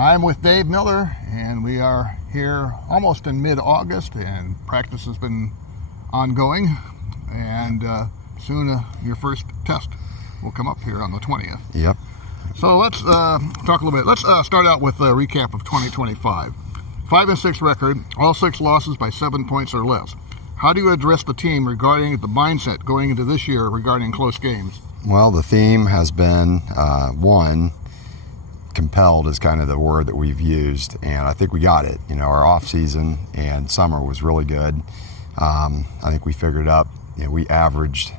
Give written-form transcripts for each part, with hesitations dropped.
I'm with Dave Miller, and we are here almost in mid-August, and practice has been ongoing, and soon your first test will come up here on the 20th. Yep. So let's talk a little bit. Let's start out with a recap of 2025. 5-6 record, all 6 losses by 7 points or less. How do you address the team regarding the mindset going into this year regarding close games? Well, the theme has been one, compelled is kind of the word that we've used, and I think we got it. You know, our off season and summer was really good. I think we figured up, you know, we averaged,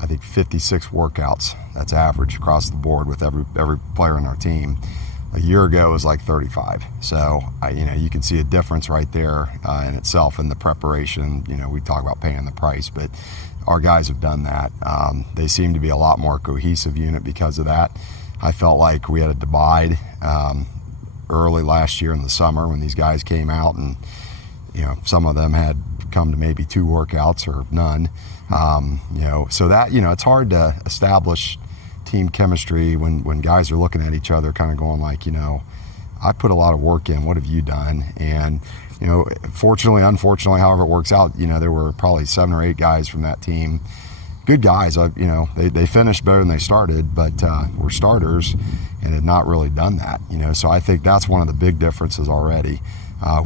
I think 56 workouts. That's average across the board with every player on our team. A year ago it was like 35. So you know, you can see a difference right there in itself in the preparation. You know, we talk about paying the price, but our guys have done that. They seem to be a lot more cohesive unit because of that. I felt like we had a divide early last year in the summer when these guys came out, and you know, some of them had come to maybe 2 workouts or none. You know, so that, you know, it's hard to establish team chemistry when guys are looking at each other kind of going like, you know, I put a lot of work in, what have you done? And you know, fortunately, unfortunately, however it works out, you know, there were probably 7 or 8 guys from that team, good guys. You know, they finished better than they started, but were starters and had not really done that. You know, so I think that's one of the big differences already.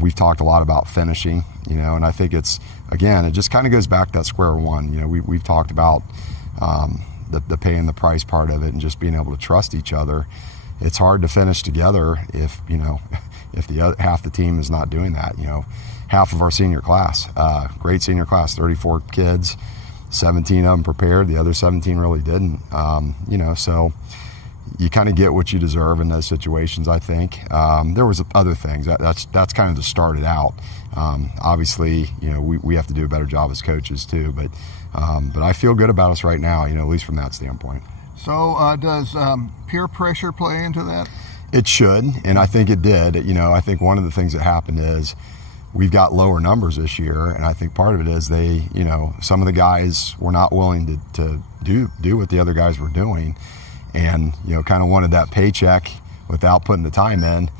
We've talked a lot about finishing, you know, and I think it's, again, it just kind of goes back to that square one. You know, we've talked about the paying the price part of it and just being able to trust each other. It's hard to finish together if, you know, if the other half the team is not doing that. You know, half of our senior class, great senior class, 34 kids, 17 of them prepared, the other 17 really didn't. You know, so you kind of get what you deserve in those situations, I think. There was other things. That's kind of to start it out. Obviously, you know, we have to do a better job as coaches too, but I feel good about us right now, you know, at least from that standpoint. So does peer pressure play into that? It should, and I think it did. You know, I think one of the things that happened is we've got lower numbers this year, and I think part of it is they, you know, some of the guys were not willing to do what the other guys were doing, and you know, kind of wanted that paycheck without putting the time in.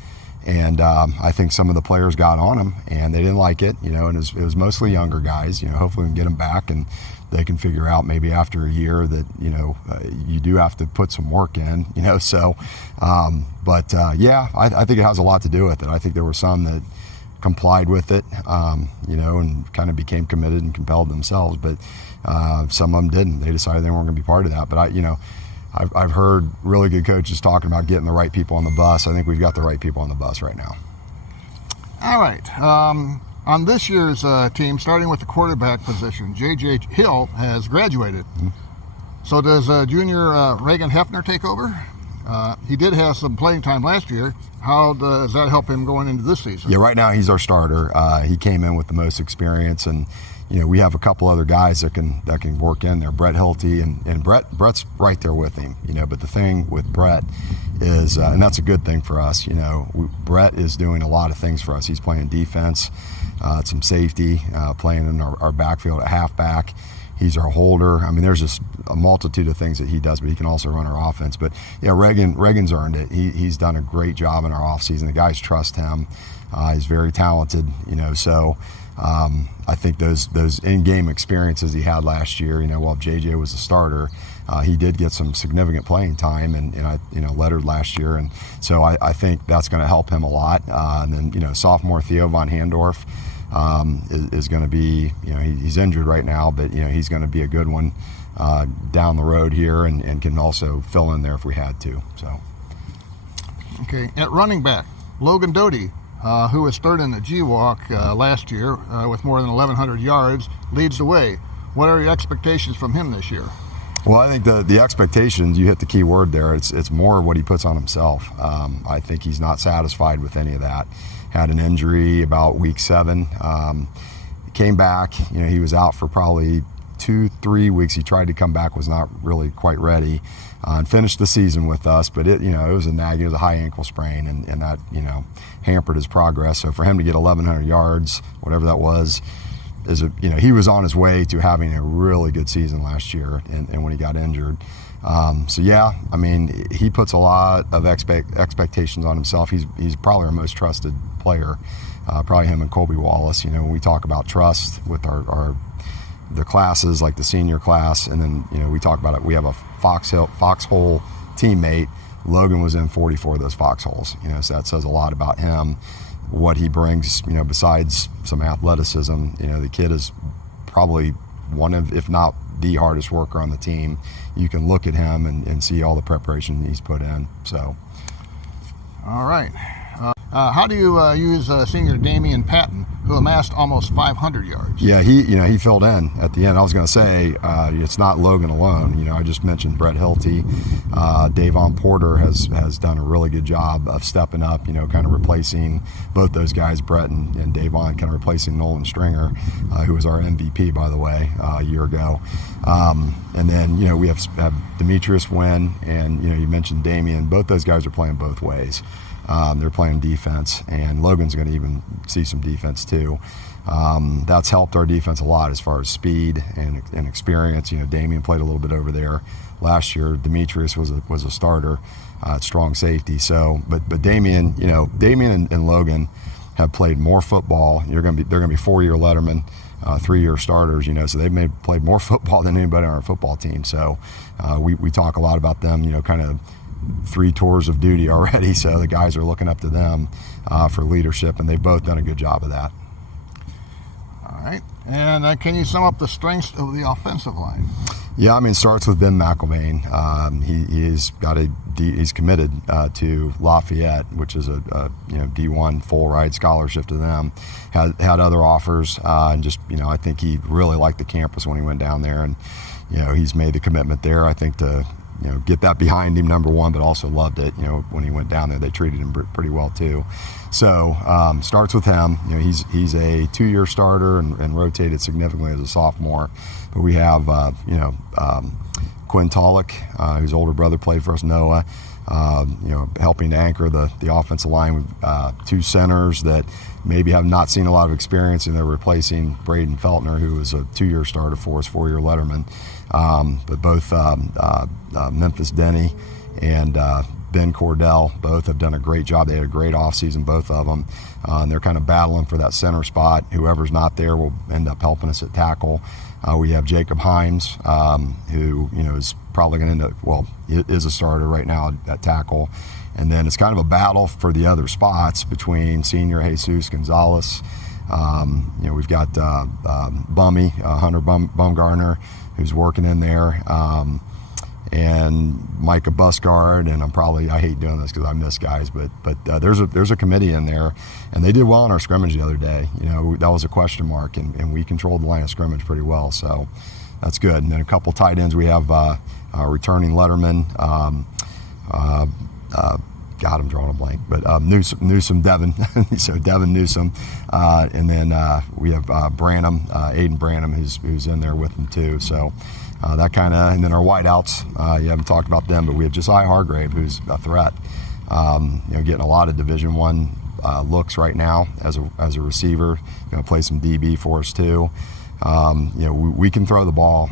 And I think some of the players got on them, and they didn't like it. You know, and it was mostly younger guys. You know, hopefully we can get them back, and they can figure out maybe after a year that, you know, you do have to put some work in. You know, so yeah, I think it has a lot to do with it. I think there were some that complied with it, you know, and kind of became committed and compelled themselves, but some of them didn't. They decided they weren't going to be part of that. But you know, I've heard really good coaches talking about getting the right people on the bus. I think we've got the right people on the bus right now. All right. On this year's team, starting with the quarterback position, J.J. Hill has graduated. Mm-hmm. So does junior Reagan Hefner take over? He did have some playing time last year. How does that help him going into this season? Yeah, right now he's our starter. He came in with the most experience, and you know, we have a couple other guys that can work in there. Brett Hilty and Brett's right there with him. You know, but the thing with Brett is, and that's a good thing for us. You know, Brett is doing a lot of things for us. He's playing defense, some safety, playing in our backfield at halfback. He's our holder. I mean, there's just a multitude of things that he does, but he can also run our offense. But yeah, Reagan's earned it. He's done a great job in our offseason. The guys trust him. He's very talented, you know, so I think those in-game experiences he had last year, you know, while JJ was a starter, he did get some significant playing time, and I, you know, lettered last year, and so I think that's going to help him a lot. And then, you know, sophomore Theo Von Handorf is going to be, you know, he's injured right now, but you know, he's going to be a good one down the road here, and can also fill in there if we had to. So, okay, at running back, Logan Doty, who was third in the GWalk last year with more than 1,100 yards, leads the way. What are your expectations from him this year? Well, I think the expectations, you hit the key word there. It's more what he puts on himself. I think he's not satisfied with any of that. Had an injury about week 7. Came back. He was out for probably 2-3 weeks. He tried to come back, was not really quite ready, and finished the season with us. But it was a nag. It was a high ankle sprain, and that hampered his progress. So for him to get 1,100 yards, whatever that was, he was on his way to having a really good season last year, and when he got injured. So yeah, I mean, he puts a lot of expectations on himself. He's probably our most trusted player, probably him and Colby Wallace. When we talk about trust with the classes, like the senior class, and then we talk about it. We have a foxhole teammate. Logan was in 44 of those foxholes. So that says a lot about him. What he brings, besides some athleticism, the kid is probably one of, if not the hardest worker on the team. You can look at him and see all the preparation he's put in. So, all right. How do you use senior Damian Patton, who amassed almost 500 yards? Yeah, he filled in at the end. I was going to say it's not Logan alone. I just mentioned Brett Hilty. Davon Porter has done a really good job of stepping up. Kind of replacing both those guys, Brett and Davon, kind of replacing Nolan Stringer, who was our MVP, by the way, a year ago. And then we have Demetrius Wynn, and you mentioned Damian. Both those guys are playing both ways. They're playing defense, and Logan's going to even see some defense too. That's helped our defense a lot as far as speed and experience. Damian played a little bit over there last year. Demetrius was a starter at strong safety. So, but Damian, Damian and Logan have played more football. They're going to be 4-year lettermen, 3-year starters. So they've played more football than anybody on our football team. So we talk a lot about them. Kind of 3 tours of duty already, so the guys are looking up to them for leadership, and they've both done a good job of that. All right. And can you sum up the strengths of the offensive line? Yeah, I mean, it starts with Ben McElvain. He's committed to Lafayette, which is a D1 full ride scholarship to them. Had other offers, and just I think he really liked the campus when he went down there, and he's made the commitment there. I think to get that behind him, number one, but also loved it. When he went down there, they treated him pretty well too. So starts with him. He's a 2-year starter and rotated significantly as a sophomore. But we have Quinn Tolick, whose older brother played for us, Noah. Helping to anchor the offensive line with 2 centers that maybe have not seen a lot of experience, and they're replacing Braden Feltner, who was a 2-year starter for us, 4-year letterman. But both Memphis Denny and Ben Cordell both have done a great job. They had a great offseason, both of them. And they're kind of battling for that center spot. Whoever's not there will end up helping us at tackle. We have Jacob Himes, who is probably going to end up, is a starter right now at tackle. And then it's kind of a battle for the other spots between senior Jesus Gonzalez. We've got Bummy, Hunter Bumgarner, who's working in there, and Micah Busgard. And I hate doing this because I miss guys, but there's a committee in there, and they did well in our scrimmage the other day. That was a question mark, and we controlled the line of scrimmage pretty well, so that's good. And then a couple tight ends. We have returning letterman. God, I'm drawing a blank, but Newsom Devin, so Devin Newsom, and then we have Branham, Aiden Branham, who's in there with them too. So that kind of, and then our wideouts, you haven't talked about them, but we have Josiah Hargrave, who's a threat. Getting a lot of Division I looks right now as a receiver. Going to play some DB for us too. We can throw the ball,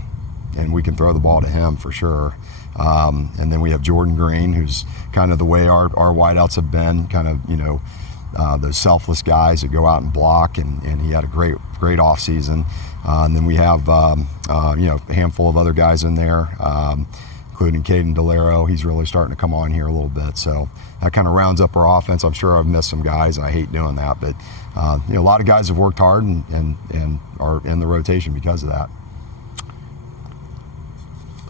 and we can throw the ball to him for sure. And then we have Jordan Green, who's kind of the way our wideouts have been, kind of, those selfless guys that go out and block, and he had a great off season. And then we have, a handful of other guys in there, including Caden Delero. He's really starting to come on here a little bit. So that kind of rounds up our offense. I'm sure I've missed some guys, and I hate doing that, but, a lot of guys have worked hard and are in the rotation because of that.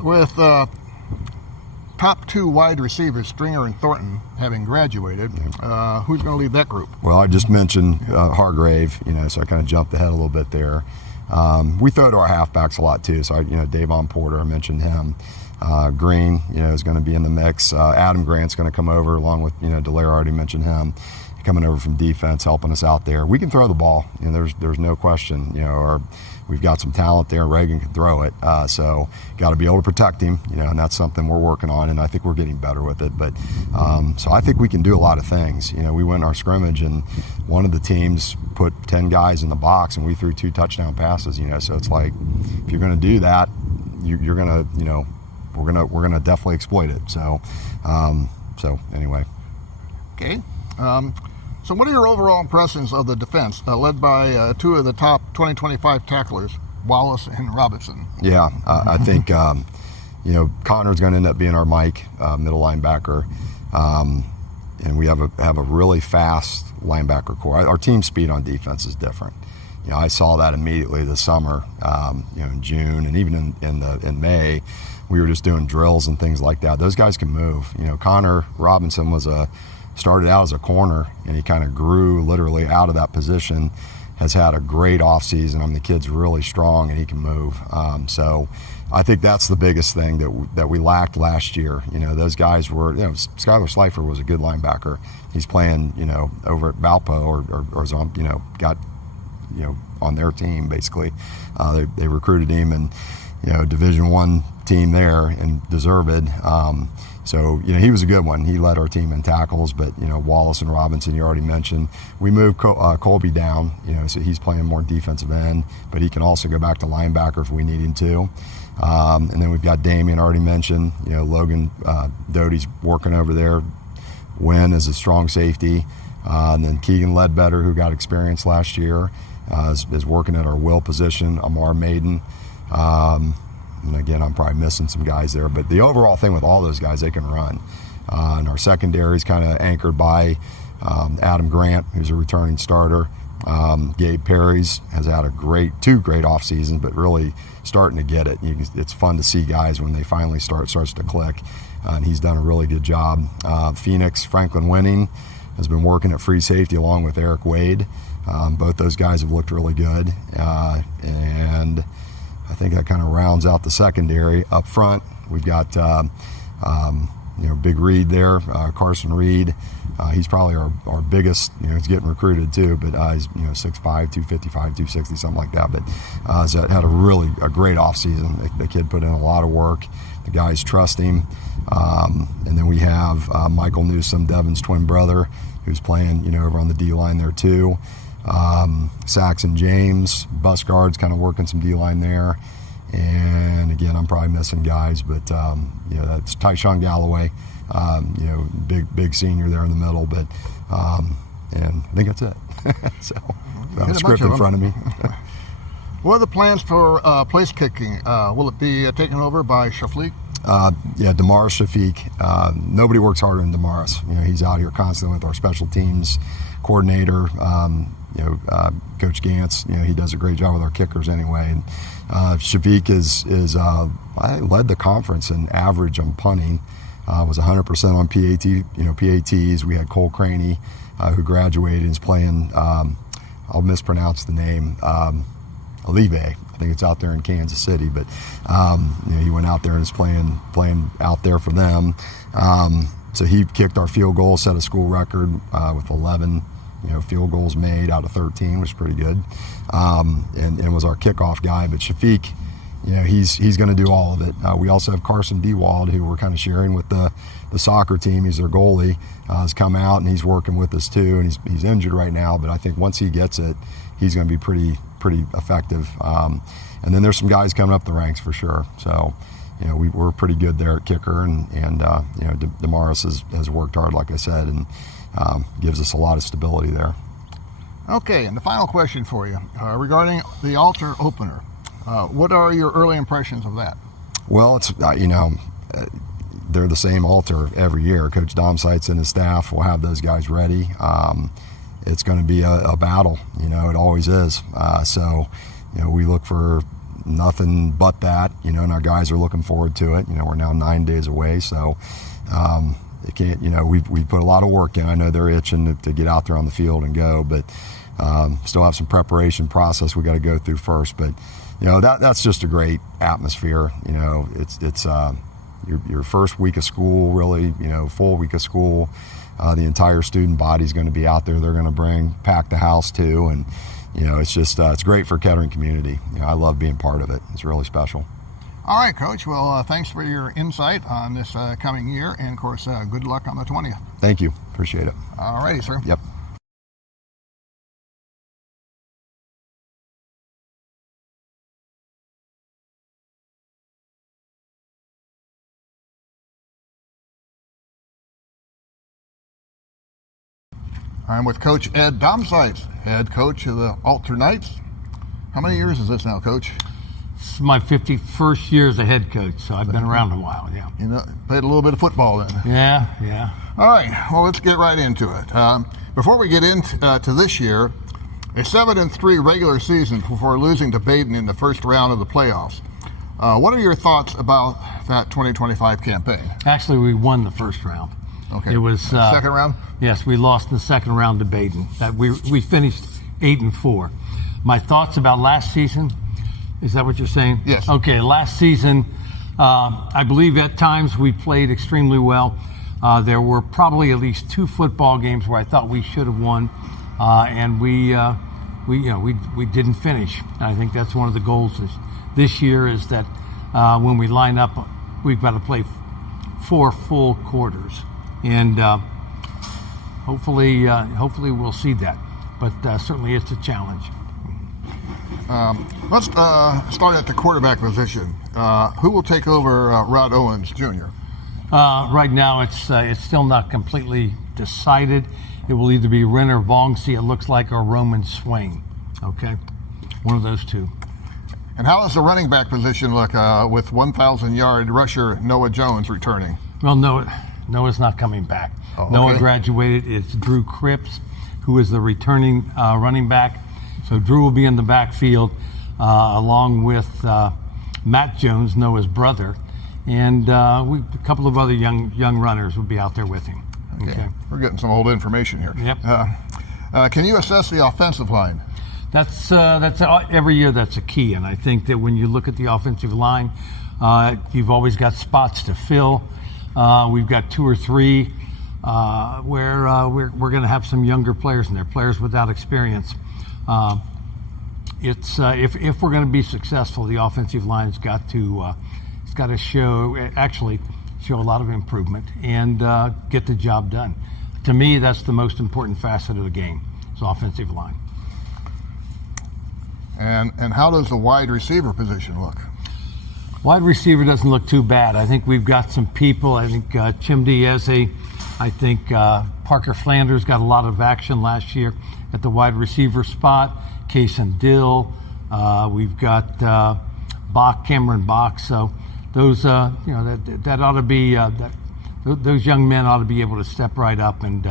With top 2 wide receivers, Stringer and Thornton, having graduated, who's going to lead that group? Well, I just mentioned Hargrave, so I kind of jumped ahead a little bit there. We throw to our halfbacks a lot too. So, Davon Porter, I mentioned him. Green, is going to be in the mix. Adam Grant's going to come over along with, Delaire, already mentioned him, coming over from defense, helping us out there. We can throw the ball. There's no question. We've got some talent there. Reagan can throw it. So got to be able to protect him, and that's something we're working on, and I think we're getting better with it. But so I think we can do a lot of things. We went in our scrimmage, and one of the teams put 10 guys in the box, and we threw 2 touchdown passes. So it's like, if you're going to do that, you're going to, we're gonna definitely exploit it. So anyway. Okay. So what are your overall impressions of the defense, led by 2 of the top 2025 tacklers, Wallace and Robinson? Yeah, I think Connor's going to end up being our Mike, middle linebacker, and we have a really fast linebacker core. Our team speed on defense is different. I saw that immediately this summer, in June, and even in May. We were just doing drills and things like that. Those guys can move. Connor Robinson started out as a corner, and he kind of grew literally out of that position. Has had a great offseason. The kid's really strong, and he can move. So I think that's the biggest thing that we lacked last year. Those guys were, Skylar Slifer was a good linebacker. He's playing, over at Valpo or got, on their team basically. They recruited him, and Division I team there, and deserved. So he was a good one. He led our team in tackles, but Wallace and Robinson, you already mentioned. We moved Colby down, so he's playing more defensive end, but he can also go back to linebacker if we need him to. And then we've got Damian, already mentioned. Logan Doty's working over there. Wynn is a strong safety. And then Keegan Ledbetter, who got experience last year, is working at our will position. Amar Maiden. And again, I'm probably missing some guys there, but the overall thing with all those guys, they can run. And our secondary is kind of anchored by Adam Grant, who's a returning starter. Gabe Perry's has had 2 great off seasons, but really starting to get it. It's fun to see guys when they finally starts to click, and he's done a really good job. Phoenix, Franklin Winning has been working at free safety along with Eric Wade. Both those guys have looked really good, and I think that kind of rounds out the secondary. Up front, we've got Big Reed there, Carson Reed. He's probably our biggest. He's getting recruited too, but he's 6'5", 255, 260, something like that. But he's had a great offseason. The kid put in a lot of work. The guys trust him. And then we have Michael Newsom, Devin's twin brother, who's playing over on the D line there too. Saxon James, bus guards, kind of working some D-line there. And again, I'm probably missing guys, but that's Tyshawn Galloway, big senior there in the middle. But and I think that's it. So I have a script in front of me. What are the plans for place kicking? Will it be taken over by Shafiq? Damaris Shafiq. Nobody works harder than Damaris. He's out here constantly with our special teams coordinator. Coach Gantz, he does a great job with our kickers anyway. And Shafiq I led the conference in average on punting. Was 100% on PATs. We had Cole Craney, who graduated and is playing. I'll mispronounce the name. Olive. I think it's out there in Kansas City, but he went out there and is playing out there for them. So he kicked our field goal, set a school record with 11. Field goals made out of 13, which is pretty good, and was our kickoff guy. But Shafiq, he's going to do all of it. We also have Carson Dewald, who we're kind of sharing with the soccer team. He's their goalie. Has come out and he's working with us too, and he's injured right now. But I think once he gets it, he's going to be pretty effective. And then there's some guys coming up the ranks for sure. So we're pretty good there at kicker, and Damaris has worked hard, like I said, and gives us a lot of stability there. Okay, and the final question for you regarding the altar opener. What are your early impressions of that? Well, it's they're the same altar every year. Coach Dom Seitz and his staff will have those guys ready. It's going to be a battle. It always is. So we look for nothing but that. And our guys are looking forward to it. We're now 9 days away, so. They can't, we put a lot of work in. I know they're itching to get out there on the field and go, but still have some preparation process we got to go through first. But that's just a great atmosphere. It's your first week of school, really, full week of school. The entire student body is going to be out there. They're going to pack the house too, and it's just it's great for Kettering community. I love being part of it. It's really special. All right, Coach. Well, thanks for your insight on this coming year, and of course, good luck on the 20th. Thank you. Appreciate it. All righty, sir. Yep. I'm with Coach Ed Domsites, head coach of the Alter Knights. How many years is this now, Coach? This is my 51st year as a head coach, so I've been around a while, yeah. Played a little bit of football then. Yeah. All right, well, let's get right into it. Before we get into to this year, a 7-3 regular season before losing to Baden in the first round of the playoffs. What are your thoughts about that 2025 campaign? Actually, we won the first round. Okay. It was second round? Yes, we lost in the second round to Baden. We finished 8-4. My thoughts about last season, is that what you're saying? Yes. Okay, last season, I believe at times we played extremely well. There were probably at least 2 football games where I thought we should have won, and we didn't finish. And I think that's one of the goals this year is that when we line up, we've got to play 4 full quarters, and hopefully we'll see that. But certainly it's a challenge. Let's start at the quarterback position. Who will take over Rod Owens Jr.? Right now, it's still not completely decided. It will either be Renner Vongsi, it looks like, or Roman Swain. Okay, one of those two. And how does the running back position look with 1,000-yard rusher Noah Jones returning? Well, Noah's not coming back. Oh, okay. Noah graduated. It's Drew Cripps, who is the returning running back. So Drew will be in the backfield along with Matt Jones, Noah's brother, and a couple of other young runners will be out there with him. Okay. We're getting some old information here. Yep. Can you assess the offensive line? That's every year that's a key, and I think that when you look at the offensive line, you've always got spots to fill. We've got 2 or 3 where we're going to have some younger players in there, players without experience. If we're going to be successful, the offensive line's got to show a lot of improvement and get the job done. To me, that's the most important facet of the game, is offensive line. And how does the wide receiver position look? Wide receiver doesn't look too bad. I think we've got some people. I think Chimdi Eze. I think Parker Flanders got a lot of action last year at the wide receiver spot. Kaysen Dill. We've got Cameron Bach. So those, that ought to be those young men ought to be able to step right up and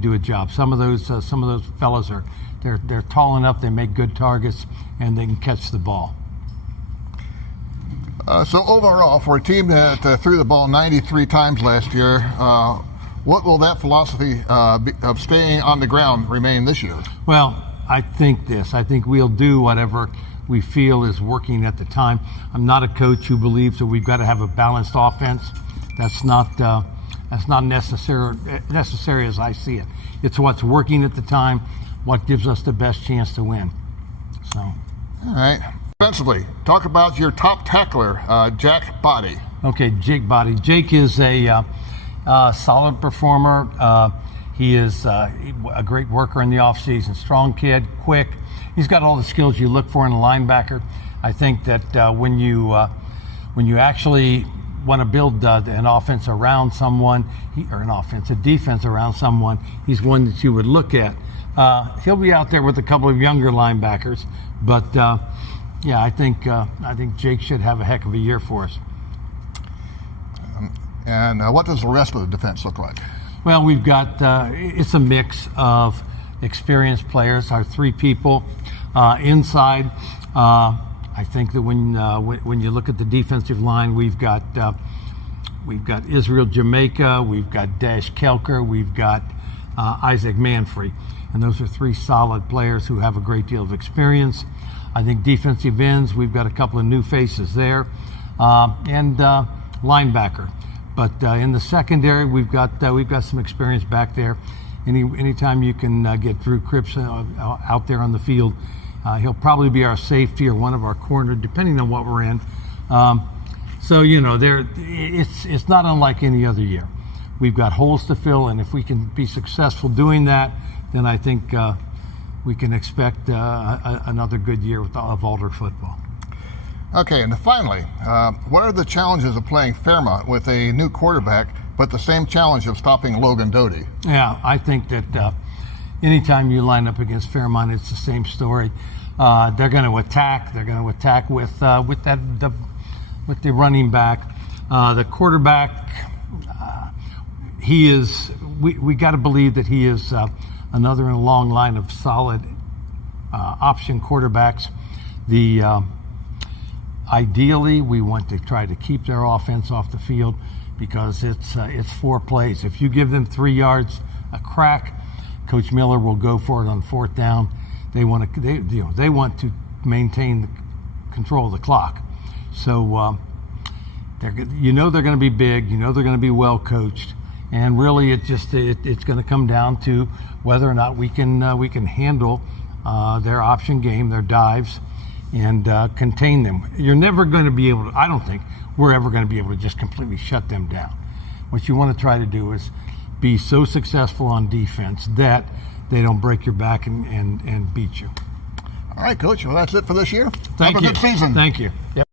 do a job. Some of those fellas they're tall enough. They make good targets and they can catch the ball. So overall, for a team that threw the ball 93 times last year, what will that philosophy of staying on the ground remain this year? Well, I think we'll do whatever we feel is working at the time. I'm not a coach who believes that we've got to have a balanced offense. That's not necessary as I see it. It's what's working at the time, what gives us the best chance to win. So. All right. Defensively, talk about your top tackler, Jack Body. Okay, Jake Body. Jake is a solid performer. He is a great worker in the offseason. Strong kid, quick. He's got all the skills you look for in a linebacker. I think that when you actually want to build an offense around someone, a defense around someone, he's one that you would look at. He'll be out there with a couple of younger linebackers, but I think Jake should have a heck of a year for us. And what does the rest of the defense look like? Well, we've got it's a mix of experienced players. Our 3 people inside. I think that when you look at the defensive line, we've got we've got Israel Jamaica, we've got Dash Kelker, we've got Isaac Manfrey. And those are three solid players who have a great deal of experience. I think defensive ends, we've got a couple of new faces there, and linebacker. But in the secondary, we've got some experience back there. Anytime you can get Drew Cripps out there on the field, he'll probably be our safety or one of our corner, depending on what we're in. So it's not unlike any other year. We've got holes to fill, and if we can be successful doing that, then I think we can expect another good year of Alder football. Okay, and finally, what are the challenges of playing Fairmont with a new quarterback, but the same challenge of stopping Logan Doty? Yeah, I think that anytime you line up against Fairmont, it's the same story. They're going to attack. They're going to attack with the running back, the quarterback. He is. We got to believe that he is another in a long line of solid option quarterbacks. Ideally, we want to try to keep their offense off the field because it's 4 plays. If you give them 3 yards a crack, Coach Miller will go for it on 4th down. They want to maintain the control of the clock. So they're going to be big. They're going to be well coached, and really it's going to come down to whether or not we can handle their option game, their dives, and contain them. You're never going to be able to. I don't think we're ever going to be able to just completely shut them down. What you want to try to do is be so successful on defense that they don't break your back and beat you. All right, Coach. Well, that's it for this year. Thank Have you. a good season. Thank you. Yep.